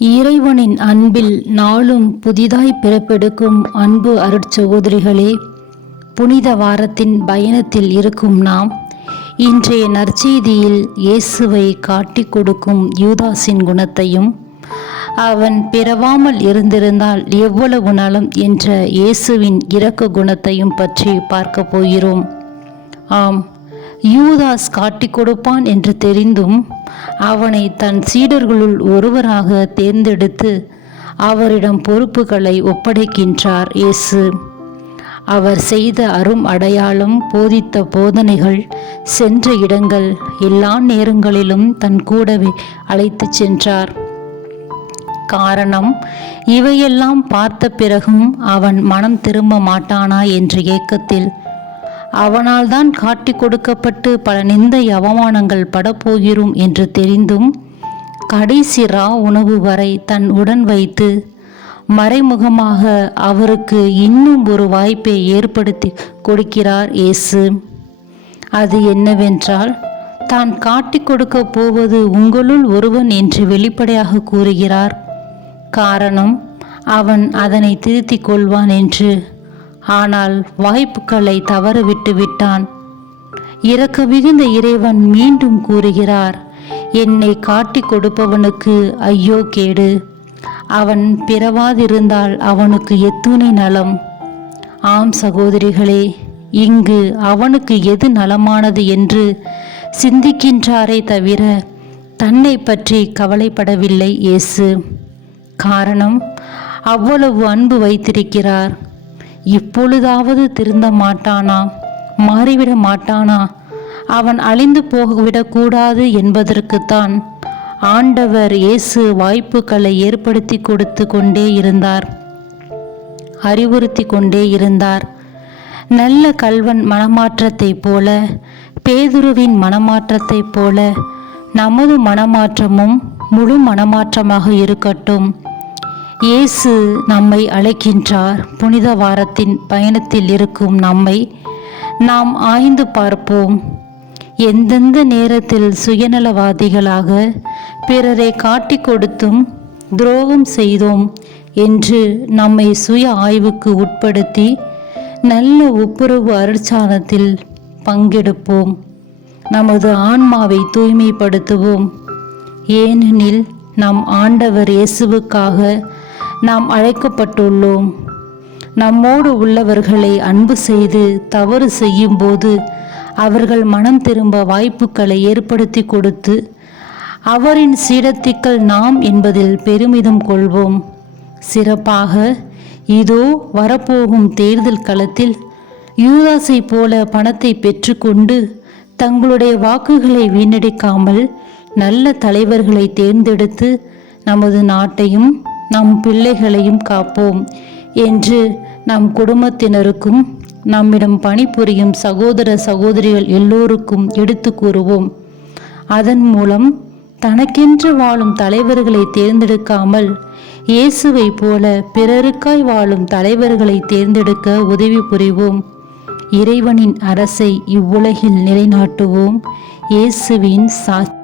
இறைவனின் அன்பில் நாளும் புதிதாய் பிறப்பெடுக்கும் அன்பு அருட்சகோதரிகளே, புனித வாரத்தின் பயணத்தில் இருக்கும் நாம் இன்றைய நற்செய்தியில் இயேசுவை காட்டிக் கொடுக்கும் யூதாஸின் குணத்தையும், அவன் பிறவாமல் இருந்திருந்தால் எவ்வளவு நலம் என்ற இயேசுவின் இரக்க குணத்தையும் பற்றி பார்க்க போகிறோம். ஆம், யூதாஸ் காட்டிக் கொடுப்பான் என்று தெரிந்தும் அவனை தன் சீடர்களுள் ஒருவராக தேர்ந்தெடுத்து அவரிடம் பொறுப்புகளை ஒப்படைக்கின்றார் இயேசு. அவர் செய்த அரும் அடையாளம், போதித்த போதனைகள், சென்ற இடங்கள் எல்லா நேரங்களிலும் தன் கூடவே அழைத்து சென்றார். காரணம், இவையெல்லாம் பார்த்த பிறகும் அவன் மனம் திரும்ப மாட்டானா என்ற ஏக்கத்தில் அவனால் தான் காட்டி கொடுக்கப்பட்டு பல நிந்தை அவமானங்கள் படப்போகிறோம் என்று தெரிந்தும் கடைசி உணவு வரை தன் உடன் வைத்து மறைமுகமாக அவருக்கு இன்னும் ஒரு வாய்ப்பை ஏற்படுத்தி கொடுக்கிறார் இயேசு. அது என்னவென்றால், தான் காட்டி கொடுக்க போவது உங்களுள் ஒருவன் என்று வெளிப்படையாக கூறுகிறார். காரணம், அவன் அதனை திருத்திக் கொள்வான் என்று. ஆனால் வாய்ப்புகளை தவறவிட்டு விட்டான். இரக்க மிகுந்த இறைவன் மீண்டும் கூறுகிறார், என்னை காட்டி கொடுப்பவனுக்கு ஐயோ கேடு, அவன் பிறவாதிருந்தால் அவனுக்கு எத்துணை நலம். ஆம் சகோதரிகளே, இங்கு அவனுக்கு எது நலமானது என்று சிந்திக்கின்றாரே தவிர தன்னை பற்றி கவலைப்படவில்லை இயேசு. காரணம், அவ்வளவு அன்பு வைத்திருக்கிறார். இப்பொழுதாவது திருந்த மாட்டானா, மாறிவிட மாட்டானா, அவன் அழிந்து போகவிடக்கூடாது என்பதற்குத்தான் ஆண்டவர் இயேசு வாய்ப்புகளை ஏற்படுத்தி கொடுத்து கொண்டே இருந்தார், அறிவுறுத்தி கொண்டே இருந்தார். நல்ல கள்வன் மனமாற்றத்தைப் போல, பேதுருவின் மனமாற்றத்தைப் போல நமது மனமாற்றமும் முழு மனமாற்றமாக இருக்கட்டும். இயேசு நம்மை அழைக்கின்றார். புனித வாரத்தின் பயணத்தில் இருக்கும் நம்மை நாம் ஆய்ந்து பார்ப்போம். எந்தெந்த நேரத்தில் சுயநலவாதிகளாக பிறரை காட்டி கொடுத்தும் துரோகம் செய்தோம் என்று நம்மை சுய ஆய்வுக்கு உட்படுத்தி நல்ல ஒப்புரவு அருட்சாதனத்தில் பங்கெடுப்போம். நமது ஆன்மாவை தூய்மைப்படுத்துவோம். ஏனெனில் நம் ஆண்டவர் இயேசுவுக்காக நாம் அழைக்கப்பட்டுள்ளோம். நம்மோடு உள்ளவர்களை அன்பு செய்து தவறு செய்யும் போது அவர்கள் மனம் திரும்ப வாய்ப்புகளை ஏற்படுத்தி கொடுத்து அவரின் சீடத்திகள் நாம் என்பதில் பெருமிதம் கொள்வோம். சிறப்பாக இதோ வரப்போகும் தேர்தல் களத்தில் யூதாஸை போல பணத்தை பெற்றுக்கொண்டு தங்களுடைய வாக்குகளை வீணடிக்காமல் நல்ல தலைவர்களை தேர்ந்தெடுத்து நமது நாட்டையும் நம் பிள்ளைகளையும் காப்போம் என்று நம் குடும்பத்தினருக்கும் நம்மிடம் பணிபுரியும் சகோதர சகோதரிகள் எல்லோருக்கும் எடுத்து கூறுவோம். அதன் மூலம் தனக்கென்று வாழும் தலைவர்களை தேர்ந்தெடுக்காமல் இயேசுவை போல பிறருக்காய் வாழும் தலைவர்களை தேர்ந்தெடுக்க உதவி புரிவோம். இறைவனின் அரசை இவ்வுலகில் நிலைநாட்டுவோம். இயேசுவின் சாட்சி